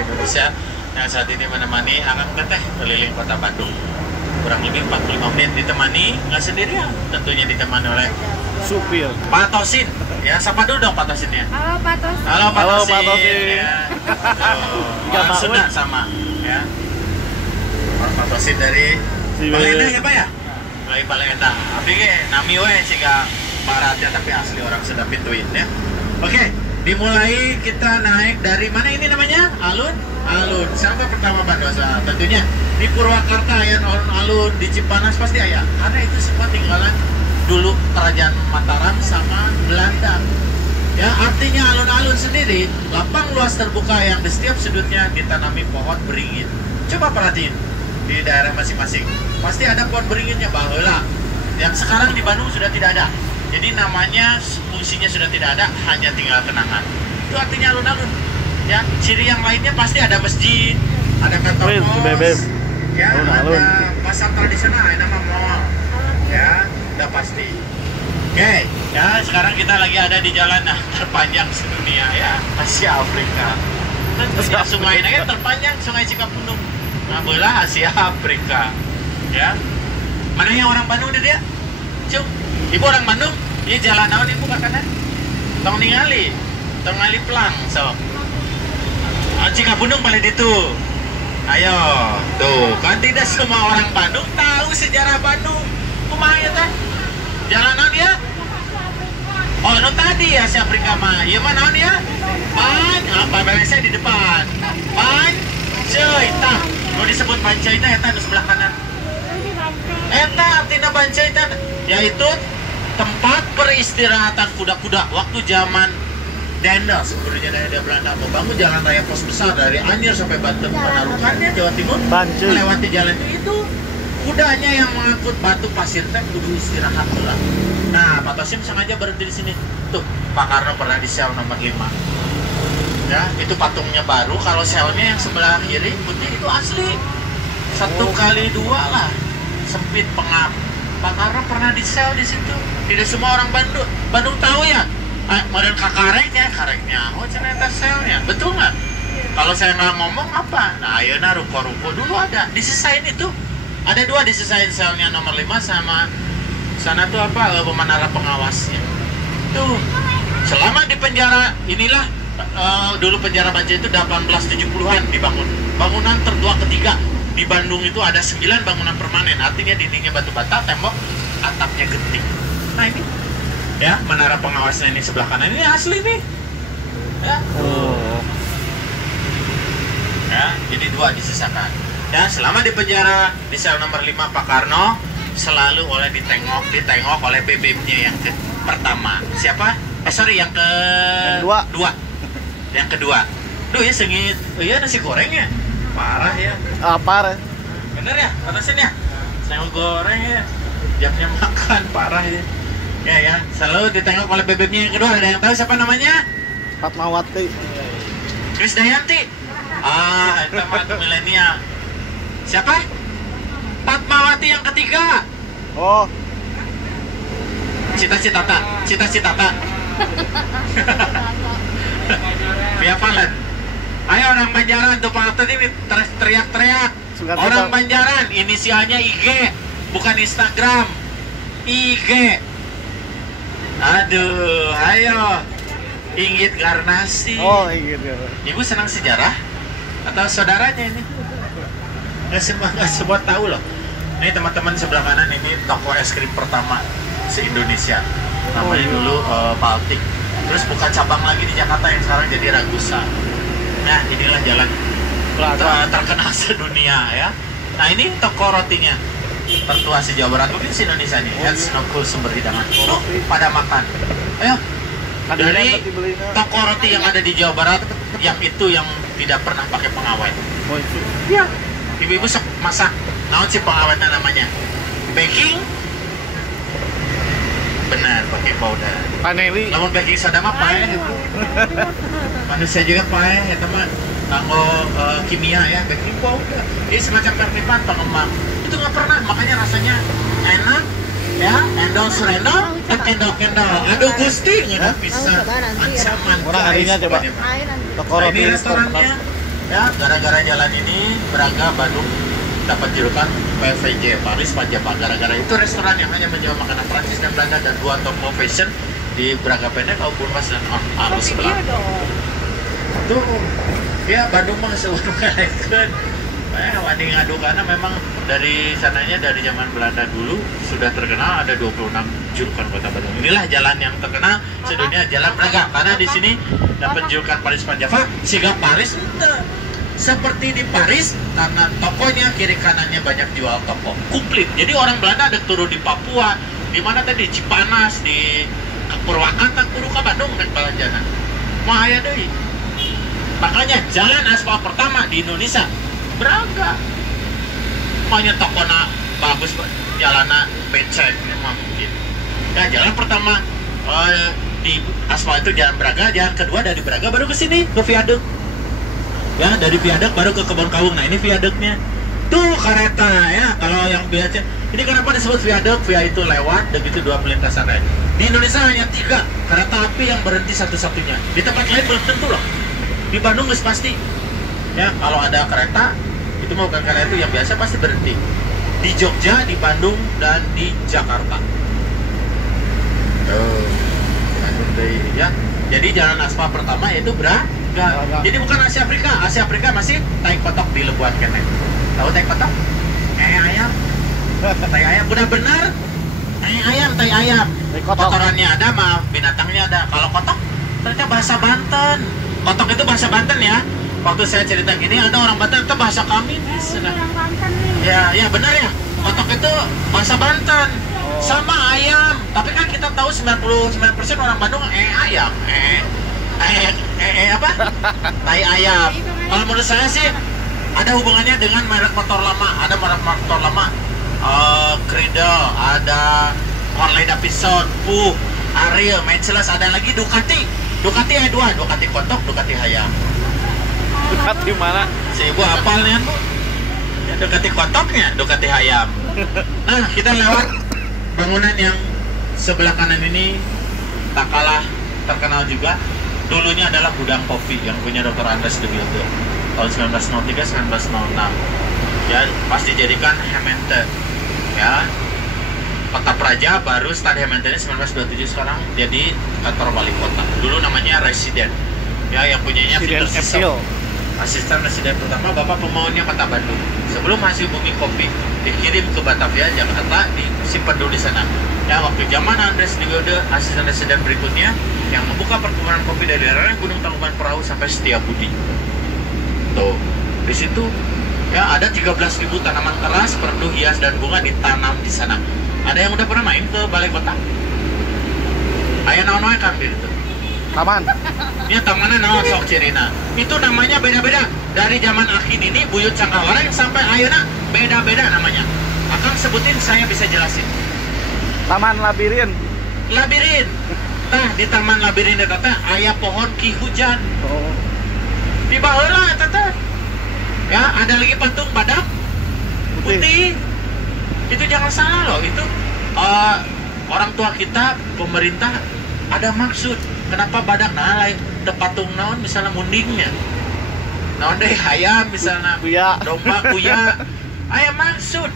Indonesia yang saat ini menemani Akang Teteh keliling kota Bandung. Kurang lebih 45 menit ditemani, nggak sendirian, tentunya ditemani oleh supir Pak Tosin. Ya, sapa dulu dong Pak Tosinnya. Halo Pak Tosin. Halo Pak Halo, Tosin. Pak Tosin. Ya. Orang Sunda sama ya. Pak Tosin dari Balenda ya Pak ya? Dari Balenda. Tapi nami we siga baratnya tapi asli orang Sunda Pituin ya. Oke, dimulai kita naik dari mana ini namanya? Alun? Alun. Siapa pertama Pak Dosa? Tentunya di Purwakarta ya, alun-alun, di Cipanas pasti ya. Karena itu semua tinggalan dulu kerajaan Mataram sama Belanda. Ya, artinya alun-alun sendiri lapang luas terbuka yang di setiap sudutnya ditanami pohon beringin. Coba perhatiin di daerah masing-masing. Pasti ada pohon beringinnya baheula. Yang sekarang di Bandung sudah tidak ada. Jadi namanya fungsinya sudah tidak ada, hanya tinggal kenangan. Itu artinya alun-alun. Ya, ciri yang lainnya pasti ada masjid, ada kantor pos, ya, alun-alun. ada pasar tradisional, nama mall. Ya, udah pasti. Oke, ya sekarang kita lagi ada di jalan terpanjang sedunia ya, Asia Afrika. Tentunya sungai ini terpanjang, Sungai Cikapundung. Nah, belah Asia Afrika. Ya. Mana yang orang Bandung dia? Cung, ibu orang Bandung? Iya jalan naon ibu katanya? Tong ningali pelang so. Cikapundung balik itu. Ayo, tuh kan tidak semua orang Bandung tahu sejarah Bandung. Kumaha ya teh? Jalanan dia? Oh, no tadi ya si Afrika mah. Iya mah naon ya? Ban, apa saya di depan. Ban, cuy, tah. Mau disebut Bancai teh eta di sebelah kanan. Eta artinya Bancai teh yaitu tempat peristirahatan kuda-kuda waktu zaman Denda sebenarnya dari Belanda membangun jalan raya pos besar dari Anyer sampai Banten Panarukannya Jawa Timur. Melewati jalan itu kudanya yang mengangkut batu pasir teh kudu istirahat dulu. Nah, Pak Tosim sengaja berhenti di sini. Tuh, Pak Karno pernah di sel nomor 5. Ya, itu patungnya baru. Kalau selnya yang sebelah kiri putih itu asli. 1x2 lah. Sempit pengap. Pak Karno pernah di sel di situ. Tidak semua orang Bandung tahu ya. Model kareknya, oh ternyata selnya, betul nggak? Kalau saya nggak ngomong apa? Nah, ayeuna ruko-ruko dulu ada, disisain itu, ada 2 disisain selnya nomor 5 sama sana tuh apa? Menara pengawasnya. Tuh, selama di penjara inilah dulu penjara Bancai itu 1870-an dibangun. Bangunan tertua ketiga di Bandung itu ada 9 bangunan permanen, artinya dindingnya batu bata, tembok atapnya genting. Nah ini. Ya, menara pengawasnya ini sebelah kanan ini asli nih. Ya. Oh. Ya, jadi 2 disisakan. Ya, selama di penjara di sel nomor 5 Pak Karno selalu ditengok oleh BBM-nya yang pertama. Siapa? Yang kedua. Yang kedua. Duh ya sengit. Iya nasi gorengnya. Parah ya. Parah. Bener ya? Patasin ya? Saya goreng ya. Jamnya makan parah ya. Ya, selalu ditengok oleh BBM-nya yang kedua. Ada yang tahu siapa namanya? Fatmawati. Krisdayanti. Itu mah milenial. Siapa? Fatmawati yang ketiga. Oh. Cita-citata. Via Valen. Ayo orang Banjaran tuh Pak Arto ini teriak-teriak. Orang Banjaran inisialnya IG, bukan Instagram. IG. Aduh, ayo. Inggit Garnasi. Oh, Inggit. Ibu senang sejarah atau saudaranya ini? Nggak semua tahu loh. Ini teman-teman sebelah kanan ini toko es krim pertama se-Indonesia. Namanya dulu Baltic. Terus buka cabang lagi di Jakarta yang sekarang jadi Ragusa. Nah, inilah jalan terkenal sedunia ya. Nah, ini toko rotinya. Tertua se-Jawa Barat, mungkin se-Indonesia nih. Lihat Snoko sumber hidangan. Oh, pada makan. Ayo. Dari toko roti yang ada di Jawa Barat, yang itu yang tidak pernah pakai pengawet. Oh, itu. Iya. Ibu-ibu masak. Naon sih pengawetnya namanya? Baking? Benar, pakai powder. Paneli. Namun baking soda mah paeh. Manusia juga paeh, ya teman. Kanggo kimia ya, baking powder. Ini semacam pernipan pengembang. Itu nggak pernah, makanya rasanya enak ya, endol serendol, kendol. Aduh Gusti, nggak bisa ancaman. Orang harinya coba. Ini restorannya Ya, gara-gara jalan ini Braga Bandung dapat julukan PVJ Paris Panjapa. Gara-gara itu restoran yang hanya menjual makanan Prancis dan Belanda dan dua toko fashion di Braga Pendek, Kabupaten Mas dan Arus sebelah. Tuh, ya Bandung mah sebuah kelekan. Wani ngadu karena memang dari sananya dari zaman Belanda dulu sudah terkenal ada 26 julukan kota Bandung. Inilah jalan yang terkenal sedunia, Jalan Braga, karena di sini dapat julukan Paris Panjapa. Sehingga Paris seperti di Paris, karena tokonya kiri kanannya banyak jual toko komplit. Jadi orang Belanda ada turun di Papua, di mana tadi Cipanas, di Purwakarta, Kuruka, Bandung naik balajanan. Mahaya deh. Makanya jalan aspal pertama di Indonesia Braga. Makanya tokona bagus, jalanan becek memang mungkin. Nah, jalan pertama di aspal itu Jalan Braga, jalan kedua dari Braga baru ke sini ke viaduk. Ya, dari viaduk baru ke Kebon Kawung. Nah, ini viaduknya. Tuh kereta ya, kalau yang biasa. Ini kenapa disebut viaduk? Via itu lewat, begitu dua pelintasan rel. Di Indonesia hanya 3 kereta api yang berhenti satu-satunya. Di tempat lain belum tentu loh. Di Bandung nggak pasti. Ya, kalau ada kereta itu mau bukan kereta itu yang biasa pasti berhenti di Jogja, di Bandung, dan di Jakarta. Ya, jadi jalan aspal pertama yaitu Braga. Jadi bukan Asia Afrika. Asia Afrika masih tai kotok di Lebuan kene. Tahu tai kotok? Ayam. Tai ayam benar-benar. Tai ayam. Kotorannya ada, mah binatangnya ada. Kalau kotok ternyata bahasa Banten. Kotok itu bahasa Banten ya. Waktu saya cerita gini, ada orang Banten itu bahasa kami. Ya benar ya. Kotok itu bahasa Banten. Sama ayam. Tapi kan kita tahu 99% orang Bandung ayam. Apa? Tai ayam. Kalau menurut saya sih ada hubungannya dengan merek motor lama. Ada merek motor lama. Credel, ada Harley Davidson, Ariel, Mercedes, ada lagi Ducati. Ducati ada 2, Ducati kotok, Ducati hayam. Ducati mana? Si ibu hafalnya Bu. Ya, Ducati kotoknya, Ducati hayam. Nah, kita lewat bangunan yang sebelah kanan ini tak kalah terkenal juga. Dulunya adalah gudang kopi yang punya Dr. Andres de Wilde tahun 1903-1906. Ya, pas dijadikan Hemente. Ya, Kota Praja baru Stad Hemente ini 1927, sekarang jadi kantor wali kota. Dulu namanya Residen. Ya, yang punyanya Peter Sisson. Asisten Residen pertama Bapak Pemaunya Kota Bandung. Sebelum hasil bumi kopi dikirim ke Batavia, Jakarta, disimpan dulu di sana. Ya, waktu zaman Andres de Wilde, asisten residen berikutnya yang membuka perkebunan kopi dari daerah Gunung Tangkuban Perahu sampai Setiabudi. Tuh, di situ ya ada 13.000 tanaman keras, perdu, hias, dan bunga ditanam di sana. Ada yang udah pernah main ke balai kota? Aya naon-naon kan gitu. Taman. Ini tamannya naon sok cirina. Itu namanya beda-beda. Dari zaman akhir ini Buyut Cangkawareng sampai ayeuna beda-beda namanya. Akang sebutin, saya bisa jelasin. Taman Labirin. Labirin. Nah, di Taman Labirin eta teh aya pohon Ki Hujan. Oh. Di baheula eta teh. Ya, ada lagi patung badak putih. Itu jangan salah loh, itu orang tua kita, pemerintah ada maksud. Kenapa badak? Nah, lain patung naon misalnya mundingnya. Naon deh hayam misalnya. Kuya. Domba kuya. Aya maksud.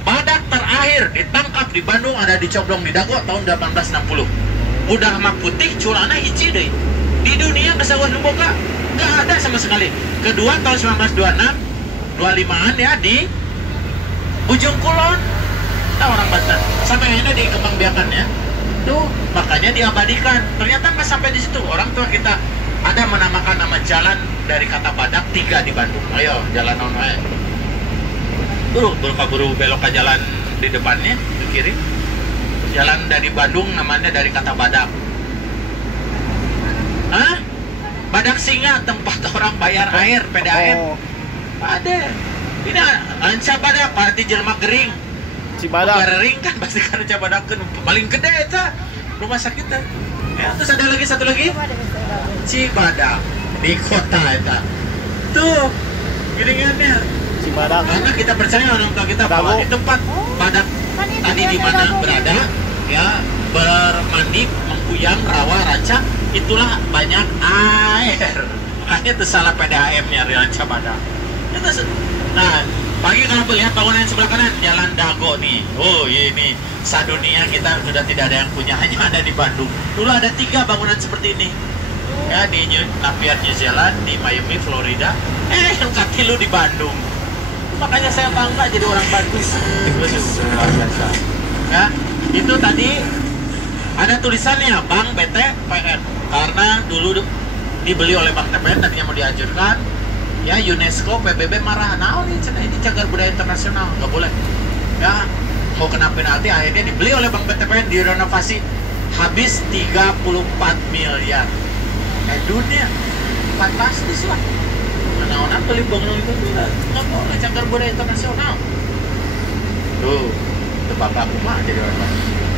Badak terakhir ditangkap di Bandung ada dicoblong di Dago tahun 1860. Udah mah putih culana hiji deh. Di dunia kesawah lemboga nggak ada sama sekali. Kedua tahun 1926, 25-an ya di Ujung Kulon. Nah, orang Banten. Sampai akhirnya dikembangbiakan ya. Tuh, makanya diabadikan. Ternyata nggak sampai di situ. Orang tua kita ada menamakan nama jalan dari kata badak 3 di Bandung. Ayo, jalan naon wae. Buru belok ke jalan di depannya ke kiri. Jalan dari Bandung namanya dari kata badak. Hah? Badak Singa, tempat orang bayar air, PDAM. Ada. Ini anca badak, arti jelma gering. Cibadak. Gering kan pasti kan anca badak kan paling gede eta rumah sakitnya. Ya, terus ada lagi satu lagi. Cibadak di kota eta. Tuh, giringannya. Cibadak. Karena kita percaya orang tua kita bahwa di tempat badak tadi di mana berada ya bermandi, mengkuyang, rawa, raca, itulah banyak air. makanya itu salah PDAM-nya Ranca Padang. Nah, pagi kalau melihat bangunan sebelah kanan Jalan Dago nih. Oh ini sadunia kita sudah tidak ada yang punya, hanya ada di Bandung. Dulu ada 3 bangunan seperti ini. Ya di Napier, New Zealand, di Miami, Florida. Yang katilu di Bandung. Makanya saya bangga jadi orang Bandung. Luar biasa. Ya, itu tadi ada tulisannya Bank BTPN karena dulu dibeli oleh Bank BTPN, tadinya mau dihancurkan. Ya UNESCO, PBB marah. Nah ini cagar budaya internasional, nggak boleh. Ya mau kena penalti, akhirnya dibeli oleh Bank BTPN, direnovasi, habis 34 miliar. Dunia fantastis lah. Mana-mana beli bangunan itu nggak boleh, cagar budaya internasional. Tuh, bapak aku mah jadi orang.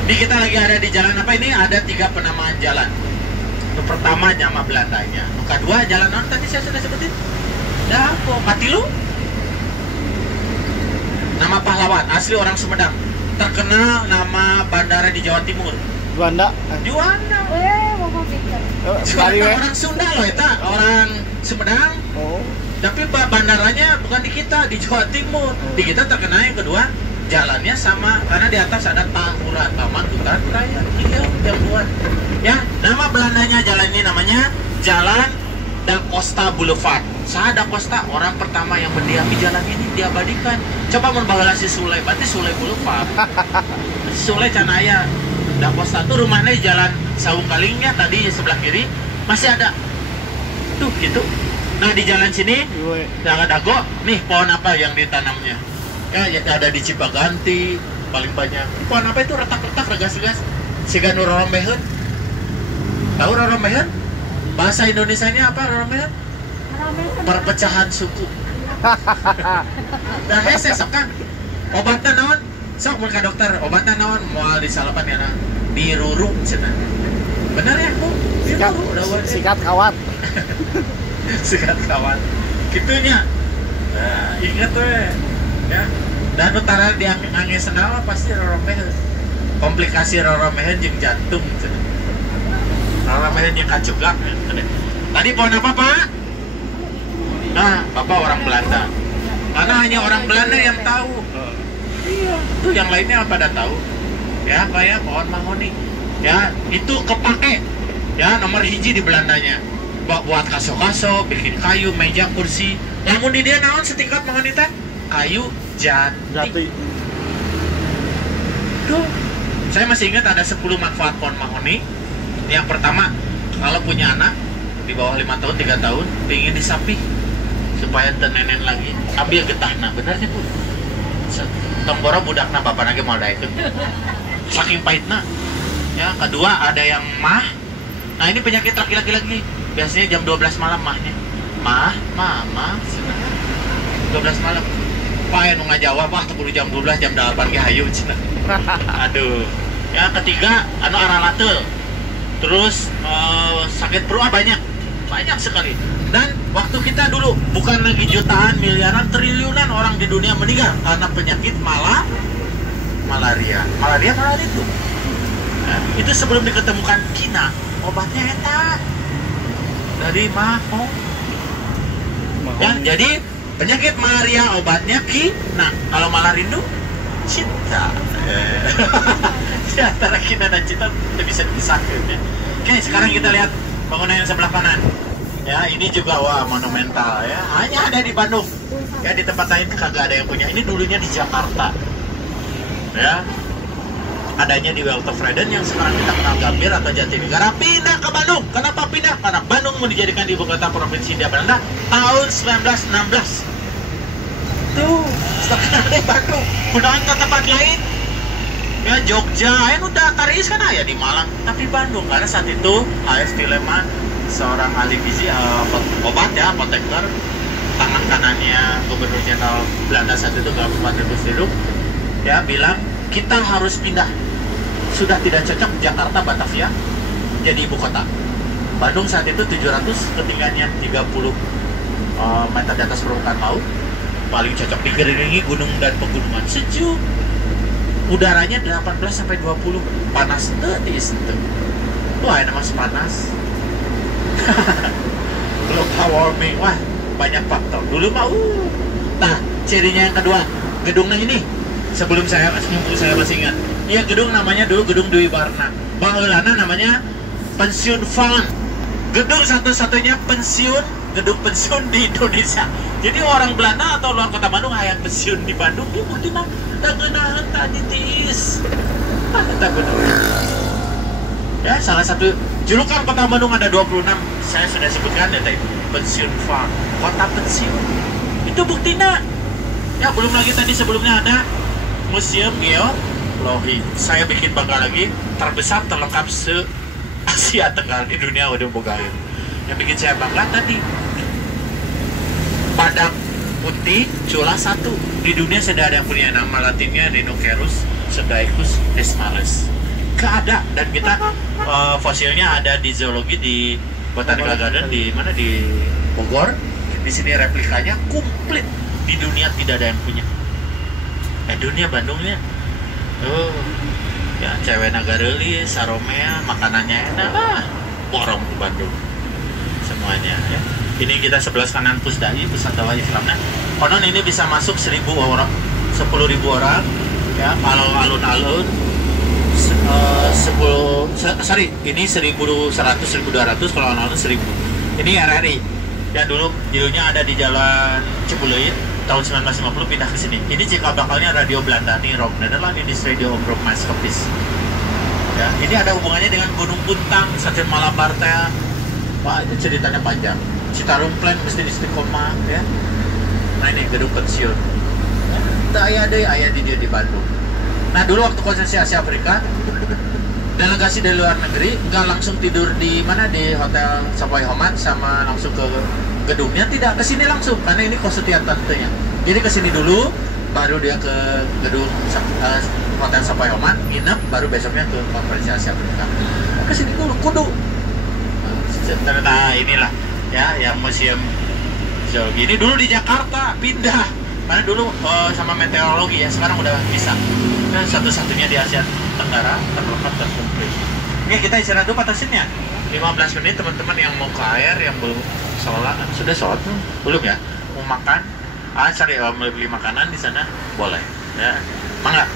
Ini kita lagi ada di jalan apa ini? Ada 3 penamaan jalan. Yang pertama nama Belandanya, yang kedua jalan non tadi saya sudah sebutin. Dapo, Katilu. Nama pahlawan, asli orang Sumedang. Terkenal nama bandara di Jawa Timur. Juanda. Juanda. Sekali Juanda orang Sunda loh, itu orang Sumedang. Oh. Tapi bandaranya bukan di kita, di Jawa Timur. Di kita terkenal yang kedua, jalannya sama karena di atas ada Tahura, Taman Hutan Raya. Iya, yang buat. Ya, nama Belandanya jalan ini namanya Jalan Da Costa Boulevard. Saya Da Costa, orang pertama yang mendiami jalan ini diabadikan. Coba membawa si Sule, berarti Sule Boulevard. Sule Canaya. Da Costa itu rumahnya di Jalan Saung Kalingnya tadi sebelah kiri masih ada. Tuh gitu. Nah di jalan sini Jalan Dago, nih pohon apa yang ditanamnya? Ya ada di Cipaganti paling banyak. Pohon apa itu retak-retak regas-regas? Siga nu rorombeheun. Tahu rorombeheun? Bahasa Indonesianya apa rorombeheun? Perpecahan suku. Dan hese sok kan. Obatnya naon? Sok mun ka dokter, obatnya naon? Moal disalapan ya nah. Dirurung cenah. Bener ya, Bu? Sikat kawat. Sikat kawat. Kitunya. Nah, ingat tuh ya. Dan utara di angin sendawa pasti rorombeheun. Komplikasi rorombeheun jeung jantung cenah. Rorombeheun jeung kacugak. Tadi pohon apa, Pak? Nah, Bapak orang Belanda. Karena hanya orang Belanda yang tahu. Iya, tuh yang lainnya pada tahu. Ya, kayak pohon mahoni. Ya, itu kepake. Ya, nomor hiji di Belandanya. Buat kaso-kaso, bikin kayu, meja, kursi. Lamun di dia naon setingkat mahoni teh? Kayu jati. Tuh. Saya masih ingat ada 10 manfaat pohon mahoni. Yang pertama, kalau punya anak di bawah 5 tahun, 3 tahun, ingin disapi supaya tenenen lagi. Ambil getahna, benernya Bu. Tonggoro budakna bapak lagi mau itu. Saking pahitna. Ya, kedua ada yang mah. Nah, ini penyakit laki-laki lagi. Biasanya jam 12 malam mahnya. Mama, 12 malam. Pak anu ngajawab wah teu jam 12 jam 8 ge hayu cenah. Aduh. Ya, ketiga anu aralateul. Terus sakit perut banyak. Banyak sekali. Dan waktu kita dulu bukan lagi jutaan, miliaran, triliunan orang di dunia meninggal karena penyakit malaria. Malaria itu. Nah, itu sebelum diketemukan kina, obatnya eta dari mahon. Ya, jadi penyakit malaria obatnya kina. Kalau malarindu cinta. Di antara kina dan cinta tidak bisa dipisahkan ya. Oke, sekarang kita lihat bangunan yang sebelah kanan. Ya, ini juga wah monumental ya. Hanya ada di Bandung. Ya, di tempat lain kagak ada yang punya. Ini dulunya di Jakarta. Ya. Adanya di Walter Freden yang sekarang kita kenal Gambir atau Jatinegara, pindah ke Bandung. Kenapa pindah? Karena Bandung mau dijadikan ibu kota provinsi Hindia Belanda tahun 1916. Tuh, sekarang di Bandung. Mudahan ke tempat lain. Ya, Jogja, udah Taris kan ya di Malang, tapi Bandung karena saat itu HS Tileman seorang ahli gizi obat ya, apoteker, tangan kanannya Gubernur Jenderal Belanda saat itu Van der Busdeduk ya bilang kita harus pindah, sudah tidak cocok Jakarta Batavia jadi ibu kota. Bandung saat itu 700, ketinggiannya 30 meter di atas permukaan laut, paling cocok dikelilingi gunung dan pegunungan, sejuk, udaranya 18 sampai 20, panas tetis. Wah, ini mas panas. global warming, wah banyak faktor. Dulu mah nah cirinya yang kedua, gedungnya ini sebelum saya masih ingat. Iya, gedung namanya dulu Gedung Dwi Barna. Baheulana namanya Pensiun Farm. Gedung satu-satunya gedung pensiun di Indonesia. Jadi orang Belanda atau luar kota Bandung hayang pensiun di Bandung, ieu buktina teu geunaheun tadi tiis. Tak benar. Ya, salah satu julukan kota Bandung ada 26. Saya sudah sebutkan ya tadi, Pensiun Farm, kota pensiun. Itu buktinya. Ya, belum lagi tadi sebelumnya ada Museum Geologi. Saya bikin bangga lagi, terbesar terlengkap se-Asia Tenggara di dunia udah bogain. Yang bikin saya bangga tadi, Padang Putih Cula 1. Di dunia sudah ada yang punya nama latinnya Rhinoceros Sudaicus desmalis. Keada, dan kita fosilnya ada di zoologi di Botanical Garden di mana, di Bogor. Di sini replikanya komplit. Di dunia tidak ada yang punya. Dunia Bandungnya. Ya cewek nagareli, saromea, makanannya enak. Borong di Bandung. Semuanya ya. Ini kita 11 kanan Pusdai, Pusat Dakwah Islamnya. Konon ini bisa masuk 1000 orang, 10.000 orang. Ya, kalau alun-alun ini 1100, 1200, kalau alun-alun 1000. Ini RRI. Ya dulu dulunya ada di Jalan Cipuleut, tahun 1950 pindah ke sini. Ini cikal bakalnya radio Belanda nih, Rob Nederland, ini Radio Omroep Maaskepis. Ya, ini ada hubungannya dengan Gunung Puntang, Stasiun Malabar teh. Wah, itu ceritanya panjang. Citarum Plan mesti di Istiqomah ya. Nah ini gedung pensiun. Ayah di Bandung. Nah dulu waktu konsesi Asia Afrika, delegasi dari luar negeri nggak langsung tidur di mana, di Hotel Savoy Homan sama langsung ke gedungnya, tidak, ke sini langsung karena ini konstituen tentunya. Jadi ke sini dulu, baru dia ke gedung Hotel Savoy Homan, nginep, baru besoknya ke konferensi Asia Afrika. Ke sini dulu kudu. Ternyata inilah ya yang museum zoologi ini dulu di Jakarta, pindah karena dulu sama meteorologi ya, sekarang udah bisa. Nah, satu-satunya di Asia Tenggara terlengkap dan komplit. Oke, kita istirahat dulu patasinnya 15 menit. Teman-teman yang mau ke air, yang belum sholat, sudah sholat belum ya, mau makan, mau beli makanan di sana boleh ya, mangga.